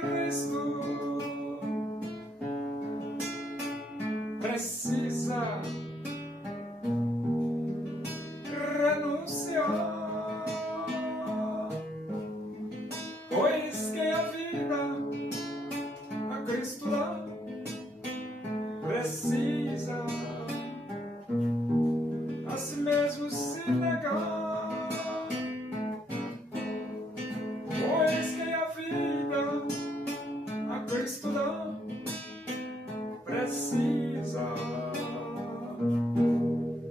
Cristo precisa renunciar, pois quem a vida a Cristo dá precisa a si mesmo se negar, pois quem a vida a Cristo dá precisa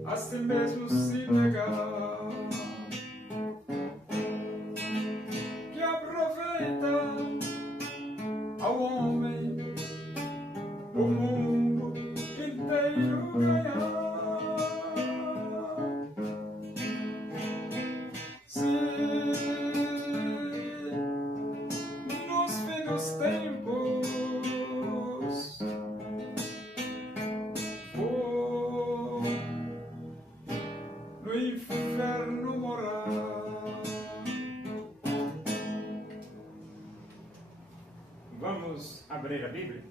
a si mesmo se negar. Que aproveita ao homem o mundo inteiro ganhar, se nos fim dos tempos for no inferno morar. Vamos abrir a Bíblia?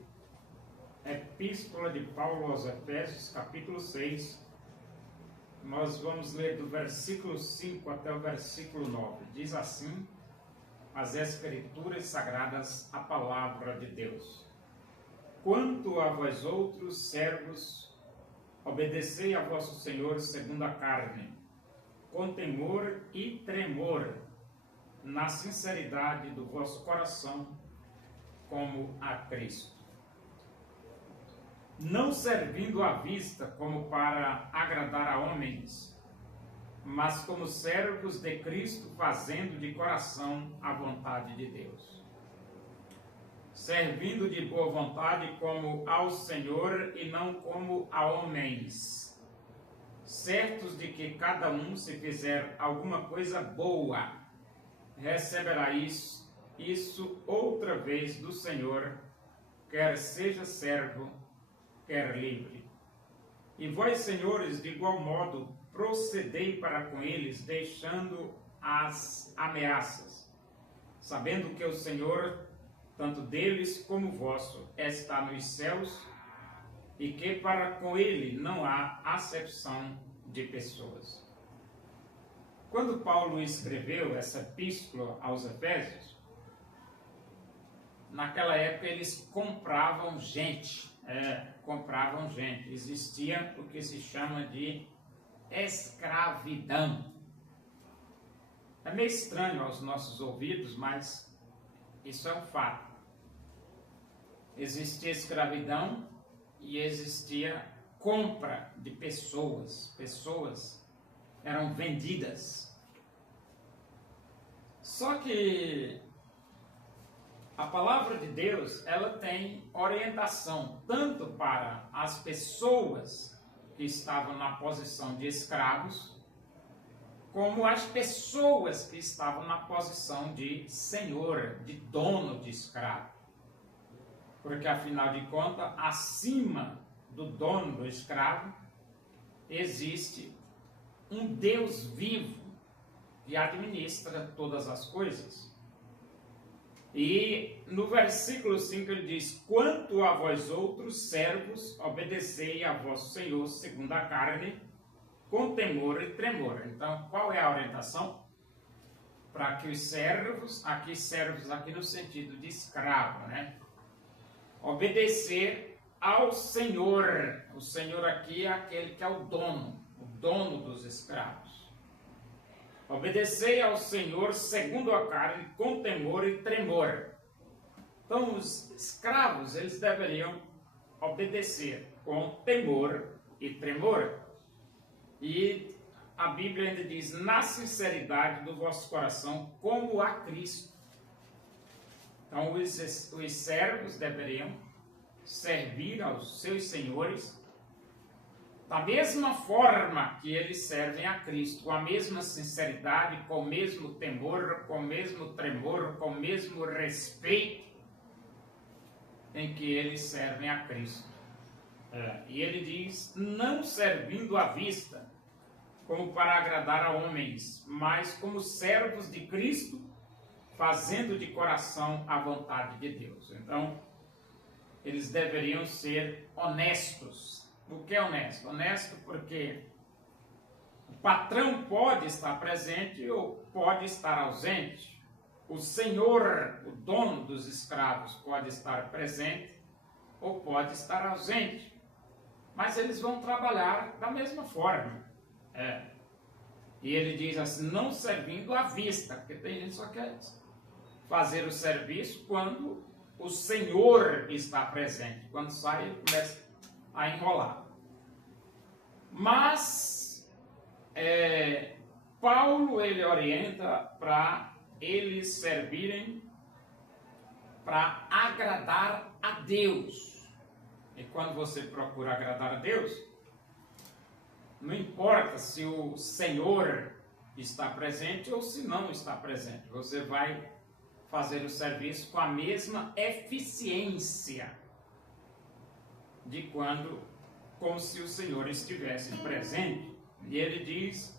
Epístola de Paulo aos Efésios, capítulo 6. Nós vamos ler do versículo 5 até o versículo 9. Diz assim as Escrituras Sagradas, a palavra de Deus. Quanto a vós outros, servos, obedecei a vosso Senhor segundo a carne, com temor e tremor, na sinceridade do vosso coração, como a Cristo. Não servindo à vista como para agradar a homens, mas como servos de Cristo, fazendo de coração a vontade de Deus. Servindo de boa vontade como ao Senhor e não como a homens, certos de que cada um, se fizer alguma coisa boa, receberá isso outra vez do Senhor, quer seja servo, quer livre. E vós, senhores, de igual modo, procedei para com eles, deixando as ameaças, sabendo que o Senhor, tanto deles como vosso, está nos céus, e que para com ele não há acepção de pessoas. Quando Paulo escreveu essa epístola aos Efésios, naquela época eles compravam gente. Existia o que se chama de escravidão. É meio estranho aos nossos ouvidos, mas isso é um fato. Existia escravidão e existia compra de pessoas. Pessoas eram vendidas. Só que a palavra de Deus, ela tem orientação tanto para as pessoas que estavam na posição de escravos, como as pessoas que estavam na posição de senhor, de dono de escravo. Porque, afinal de contas, acima do dono do escravo, existe um Deus vivo que administra todas as coisas. E no versículo 5 ele diz: quanto a vós outros, servos, obedecei a vosso Senhor segundo a carne, com temor e tremor. Então, qual é a orientação? Para que os servos aqui no sentido de escravo, né? Obedecer ao Senhor. O Senhor aqui é aquele que é o dono dos escravos. Obedecei ao Senhor segundo a carne, com temor e tremor. Então, os escravos, eles deveriam obedecer com temor e tremor. E a Bíblia ainda diz, na sinceridade do vosso coração, como a Cristo. Então, os servos deveriam servir aos seus senhores da mesma forma que eles servem a Cristo, com a mesma sinceridade, com o mesmo temor, com o mesmo tremor, com o mesmo respeito em que eles servem a Cristo. E ele diz, não servindo à vista, como para agradar a homens, mas como servos de Cristo, fazendo de coração a vontade de Deus. Então, eles deveriam ser honestos. O que é honesto? Honesto porque o patrão pode estar presente ou pode estar ausente. O senhor, o dono dos escravos, pode estar presente ou pode estar ausente. Mas eles vão trabalhar da mesma forma. E ele diz assim, não servindo à vista, porque tem gente que só quer fazer o serviço quando o senhor está presente. Quando sai, ele começa a enrolar. Mas Paulo, ele orienta para eles servirem para agradar a Deus. E quando você procura agradar a Deus, não importa se o Senhor está presente ou se não está presente. Você vai fazer o serviço com a mesma eficiência de como se o Senhor estivesse presente. E ele diz,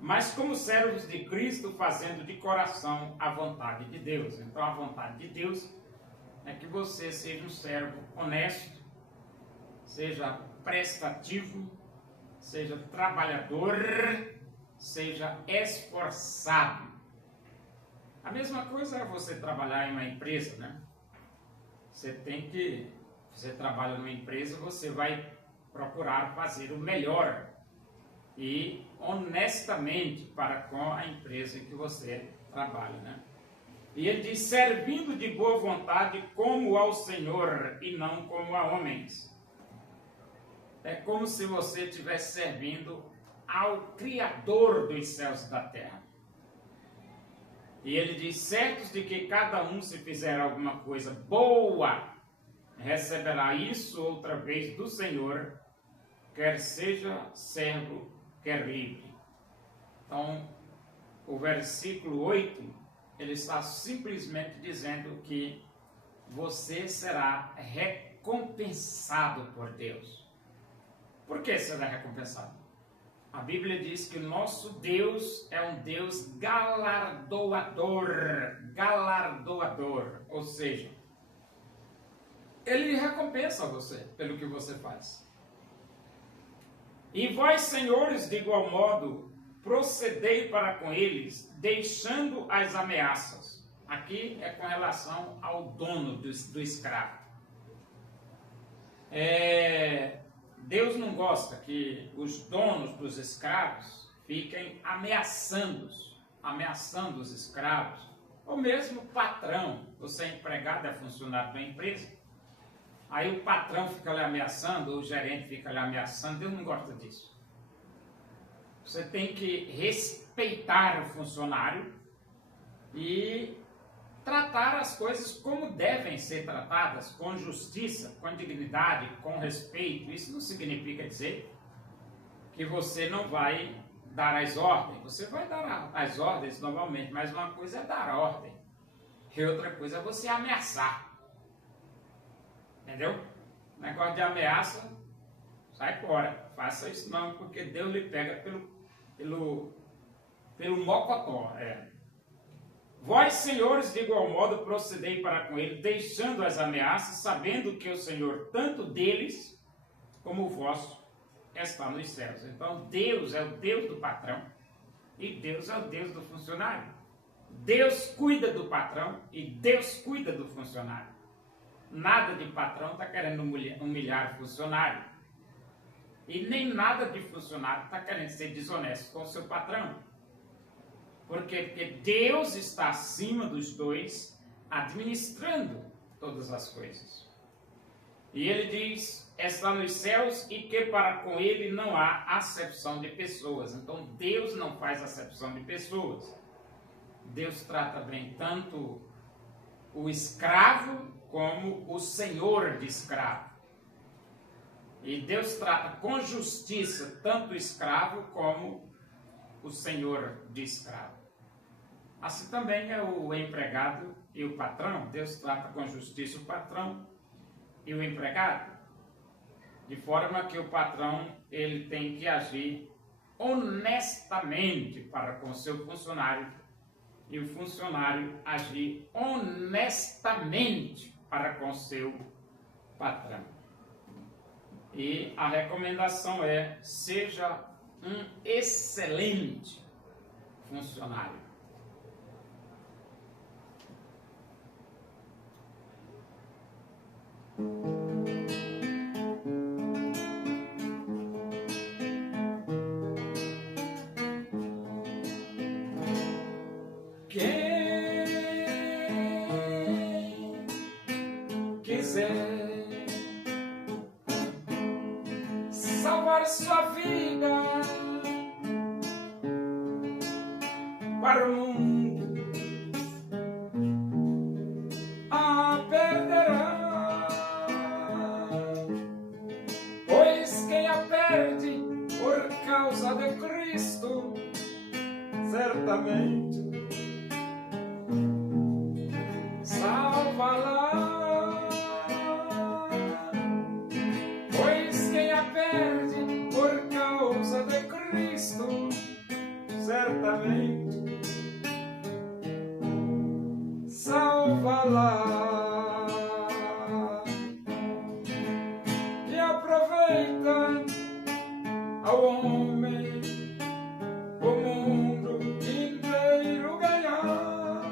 mas como servos de Cristo, fazendo de coração a vontade de Deus. Então a vontade de Deus é que você seja um servo honesto, seja prestativo, seja trabalhador, seja esforçado. A mesma coisa é você trabalhar em uma empresa, né? Você trabalha numa empresa, você vai procurar fazer o melhor e honestamente para com a empresa em que você trabalha, né? E ele diz, servindo de boa vontade como ao Senhor e não como a homens. É como se você estivesse servindo ao Criador dos céus e da terra. E ele diz, certos de que cada um, se fizer alguma coisa boa, receberá isso outra vez do Senhor, quer seja servo, quer livre. Então, o versículo 8, ele está simplesmente dizendo que você será recompensado por Deus. Por que será recompensado? A Bíblia diz que o nosso Deus é um Deus galardoador, ou seja, Ele recompensa você pelo que você faz. E vós, senhores, de igual modo, procedei para com eles, deixando as ameaças. Aqui é com relação ao dono do escravo. Deus não gosta que os donos dos escravos fiquem ameaçando os escravos, ou mesmo o patrão. Você é empregado, é funcionário da empresa, aí o patrão fica lhe ameaçando, ou o gerente fica lhe ameaçando. Deus não gosta disso. Você tem que respeitar o funcionário e tratar as coisas como devem ser tratadas, com justiça, com dignidade, com respeito. Isso não significa dizer que você não vai dar as ordens. Você vai dar as ordens normalmente, mas uma coisa é dar a ordem e outra coisa é você ameaçar. Entendeu? Negócio de ameaça, sai fora. Faça isso não, porque Deus lhe pega pelo mocotó. Vós, senhores, de igual modo, procedei para com ele, deixando as ameaças, sabendo que o Senhor, tanto deles como o vosso, está nos céus. Então, Deus é o Deus do patrão e Deus é o Deus do funcionário. Deus cuida do patrão e Deus cuida do funcionário. Nada de patrão está querendo humilhar o funcionário. E nem nada de funcionário está querendo ser desonesto com o seu patrão. Porque Deus está acima dos dois, administrando todas as coisas. E ele diz, está nos céus e que para com ele não há acepção de pessoas. Então Deus não faz acepção de pessoas. Deus trata bem tanto o escravo como o senhor de escravo. E Deus trata com justiça tanto o escravo como o senhor de escravo. Assim também é o empregado e o patrão. Deus trata com justiça o patrão e o empregado, de forma que o patrão ele tem que agir honestamente para com o seu funcionário e o funcionário agir honestamente para com seu patrão. E a recomendação é: seja um excelente funcionário. Quem quiser salvar sua vida para o mundo, a perderá, pois quem a perde por causa de Cristo, certamente salva-la, pois quem a perde por causa de Cristo, certamente salva-la. Que aproveita ao homem o mundo inteiro ganhar,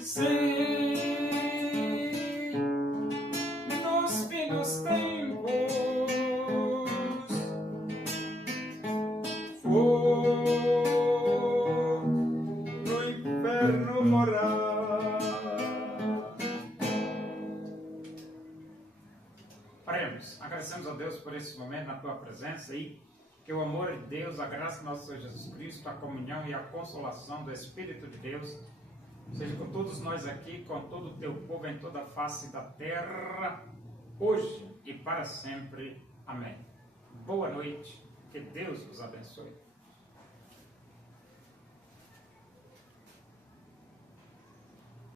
se nos finos tempos for no inferno morar. Oremos. Agradecemos a Deus por esse momento na tua presença e que o amor de Deus, a graça do nosso Senhor Jesus Cristo, a comunhão e a consolação do Espírito de Deus seja com todos nós aqui, com todo o teu povo em toda a face da terra, hoje e para sempre. Amém. Boa noite. Que Deus os abençoe.